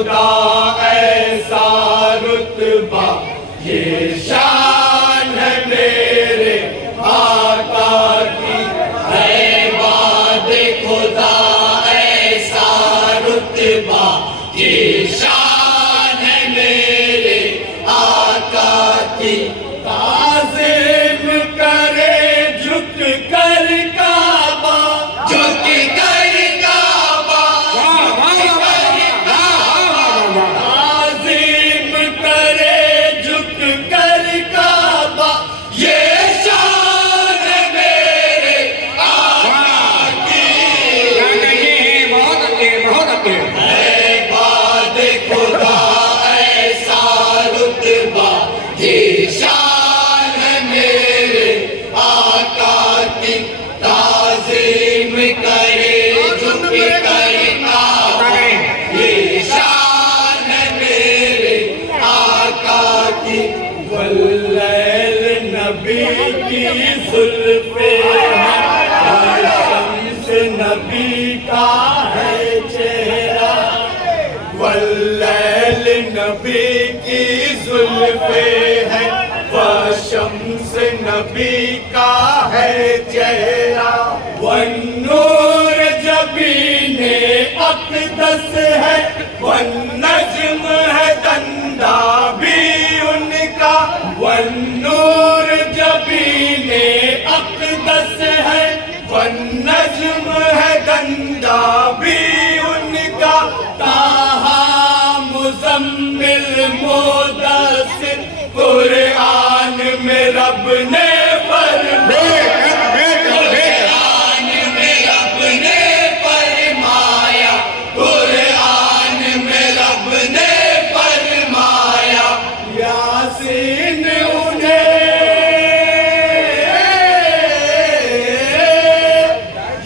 खुदा ऐसा रुतबा, ये शान है मेरे आका की। है बाद खुदा ऐसा रुतबा, ये शान है मेरे आका की। ताज़ीम करे झुक कर काबा, झुक कर काबा, ताज़ीम करे झुक कर काबा, ये शान है मेरे आका की। है बाद खुदा ऐसा रुतबा, ये शान है मेरे आका की। ताज़ीम करे झुक कर काबा, ये शान है मेरे आका की। वल्लैल नबी की जुल्फ़े हैं, शम्स नबी का है चेहरा। वल्लैल नबी की जुल्फ़े हैं, शम्स नबी का है चेहरा। वन्नूर जबीने अक़दस है, वन्नज्म है दंदा भी उनका। वन्नूर जबीने अक़दस है, वन्नज्म है दंदा भी उनका। ताहा मुज़म्मिल मुद्दस्सिर, कुरान में रब ने फरमाया, कुरान में रब ने फरमाया। यासीन उन्हें,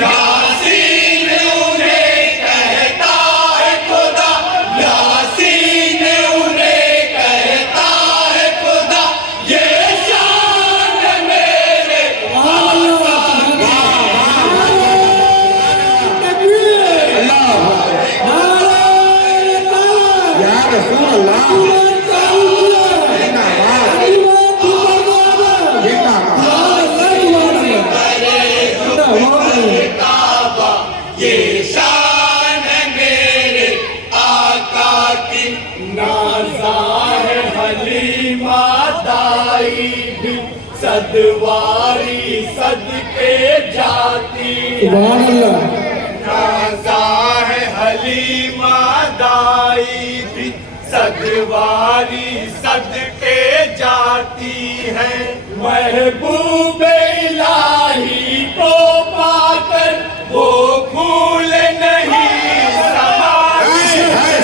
यासीन उन्हें कहता है खुदा, यासीन उन्हें कहता है खुदा। ये शान है मेरे काबा, ये शान है मेरे आका की। नाज़ा है हलीमा दाई भी, सदवारी सदके जाती है। नाज़ा है हलीमा दाई भी, सदवारी सदके जाती है। महबूब इलाही को पाकर वो फूल नहीं समाती है।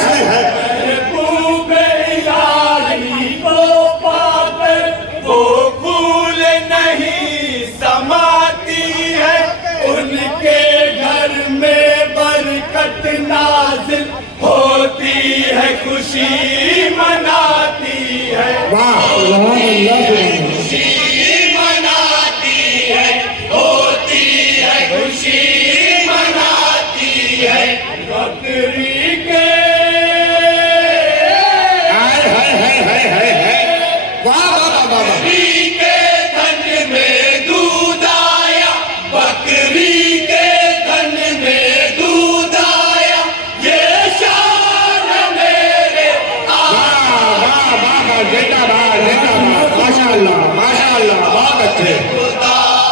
महबूब इलाही को पाकर वो फूल नहीं समाती है। उनके घर में बरकत नाज़िल होती है, खुशी मनाती है। खुशी मनाती है, होती है खुशी मनाती है। बकरी के बकरी के धन में दूध आया, बकरी के धन में दूध आया। ये शान है मेरे माशाअल्लाह, बहुत अच्छे।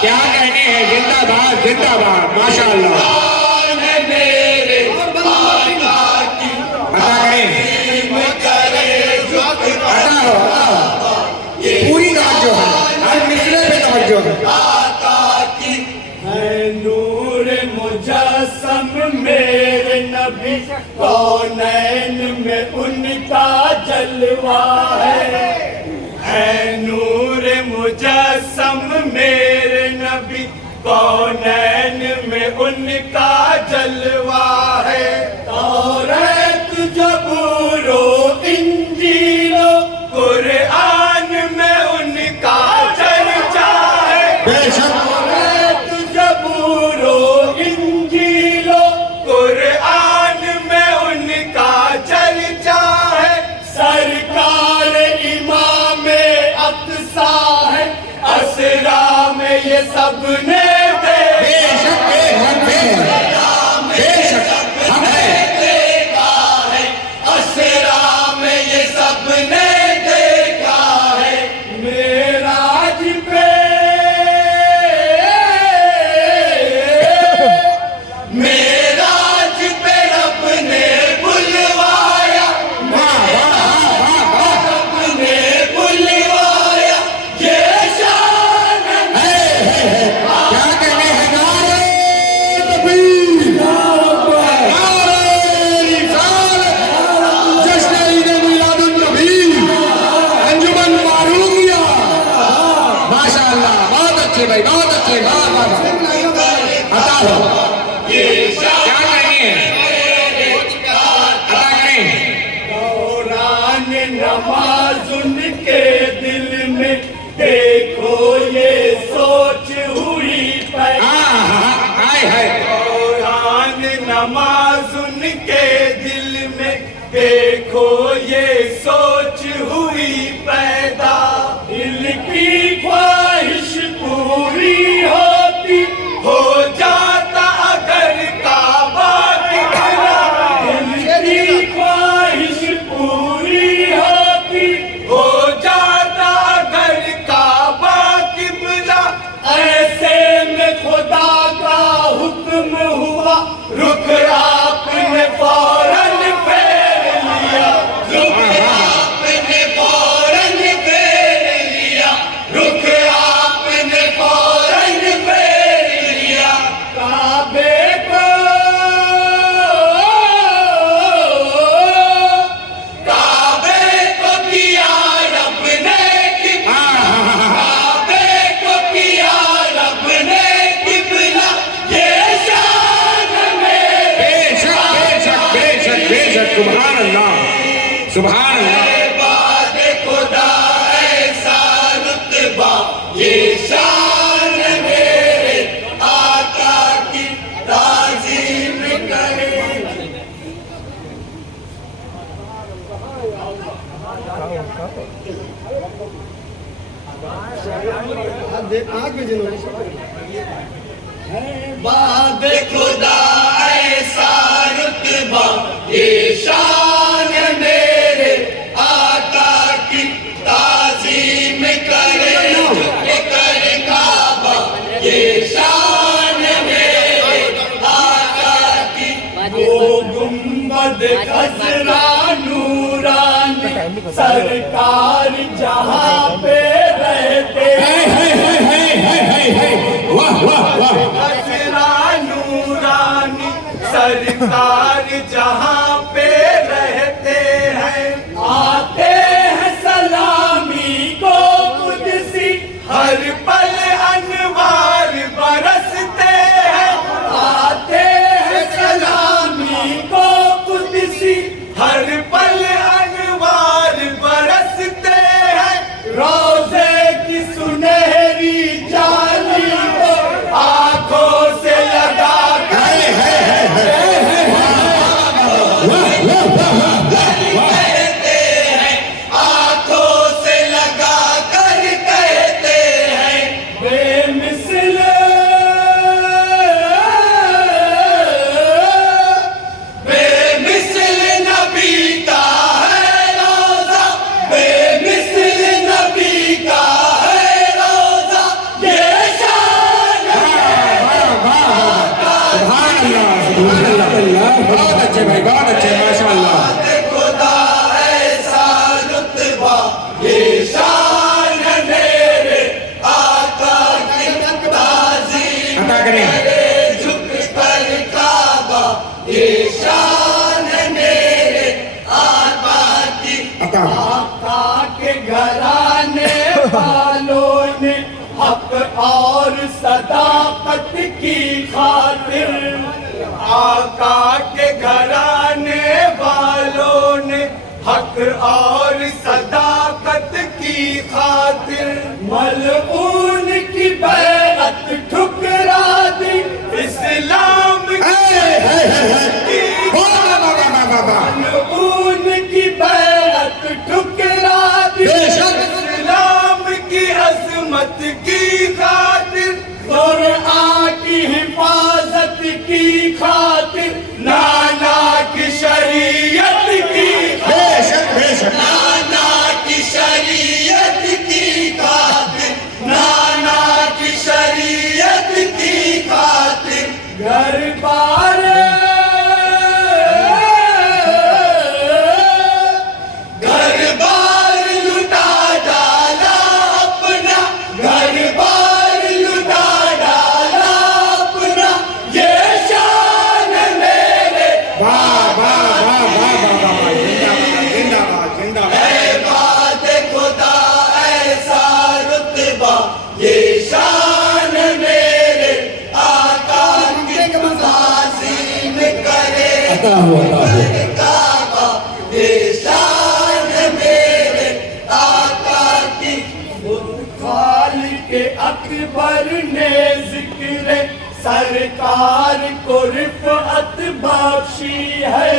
क्या कहने हैं, जिंदाबाद जिंदाबाद, माशाअल्लाह। शान है मेरे आका की। पूरी तवज्जो है, हर मिसरे पे तवज्जो है। आका की है नूर मुजस्सम मेरे नबी, कौनैन में उनका जलवा है नूर मुजस्सम मेरे नबी, कौनैन में उनका जलवा है। तौरात ज़बूरो इंजीलो कुरान में उनका चर्चा है। तौरात ज़बूरो इंजीलो कुरान में उनका चर्चा देखो ये सोच हुई पैदा, दिल की ख्वाहिश पूरी होती, हो जाता अगर काबा किबला। दिल की ख्वाहिश पूरी होती, हो जाता अगर काबा किबला। ऐसे में खुदा का हुक्म हुआ, रुख आपने फौरन फेर लिया, रुख आपने फौरन फेर लिया, रुख आपने फौरन फेर लिया। काबे को किया रब ने किबला, काबे को किया रब ने किबला। ये शान मेरे बेशक बेशक बेशक बेशक सुभान अल्लाह सुभान अल्लाह। बाद खुदा ऐसा रुतबा, ये शान मेरे आका की ताज़ीम करे। बाद खुदा ऐसा रुतबा, ये शान मेरे आका की ताज़ीम करे। झुक कर काबा, ये शान मेरे आका की। वो गुंबद खजरा नूरानी, सरकार जहाँ पे रहते, वाह वाह वाह। खजरा नूरानी, सरकार जहाँ पे रहते हैं। आते हैं सलामी को कुदसी, हर पल अनवार बरसते हैं। आते हैं सलामी को कुदसी, हर पल अनवार बरसते हैं। रोजे की सुनहरी जाली को आंखों से लगा कर कहते हैं, आंखों से लगा कर कहते हैं, बेमिसल बेमिसल नबी का है रोजा, बेमिसल नबी का है रोजा। ये शान बहुत अच्छे भाई बहुत अच्छे माशाअल्लाह। खुदा ऐसा रुतबा, ये शान मेरे आका की ताज़ीम अता करें। करे। झुक कर काबा, ये शान मेरे आका की। अता आका के घराने वालों ने हक और सदाकत की खातिर, आका के घराने वालों ने हक और सदाकत की खातिर, मलऊन की बैअत ठुकरा दी, इस्लाम की मलऊन की बैअत ठुकरा दी, इस्लाम की अजमत की खातिर, कुरान की हिफाजत की खातिर, नाना की शरीयत की बेशक बेशक नाना की शरीयत की खातिर, नाना की शरीयत की खातिर। घर बार घर बार लुटा डाला अपना, घर बार लुटा डाला अपना। ये शान मेरे वाह वाह वाह वाह वाह जिंदाबाद जिंदाबाद जिंदाबाद। बाद खुदा ऐसा रुतबा, ये शान मेरे आका की ताज़ीम करे। अता हुआ काबा, ये शान मेरे आका की। खालिक अकबर ने जिक्र सरकार को रिफ़अत बख्शी है,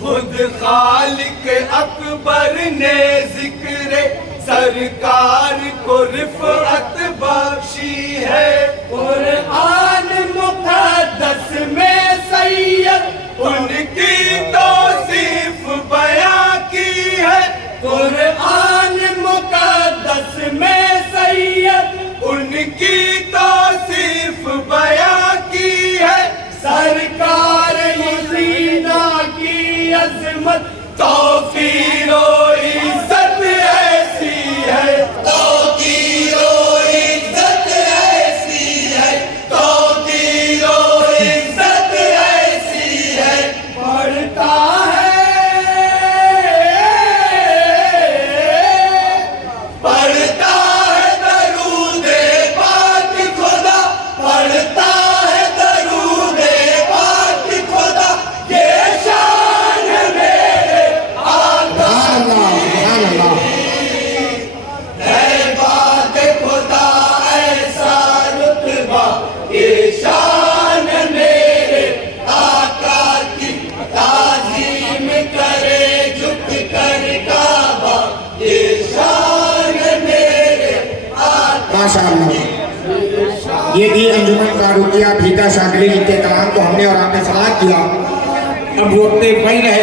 खुद खुद खालिक अकबर ने जिक्र सरकार को रिफअत बख्शी है। कुरान मुक़द्दस में सैयद उनकी तौसीफ बयां की है। कुरान मुक़द्दस में सैयद उनकी तौसीफ बयां की है। सरकार मदीना की अज़मत तौक़ीरो इज़्ज़त ऐसी है। तौक़ीरो इज़्ज़त ऐसी है। तौक़ीरो इज़्ज़त ऐसी है। पढ़ता है दरूदे पाक खुदा, पढ़ता है दरूदे पाक खुदा। ये शान है मेरे आका है बात खुदा ऐसा रुतबा। ये शान है मेरे आका की, ताज़ीम करे झुक कर काबा। ये शान है मेरे आका। माशाअल्लाह। ये थी अंजुमन का रुकिया फीता शागिरी के कलाम को हमने और आपने समाप्त किया। अब वक्त वही रहे।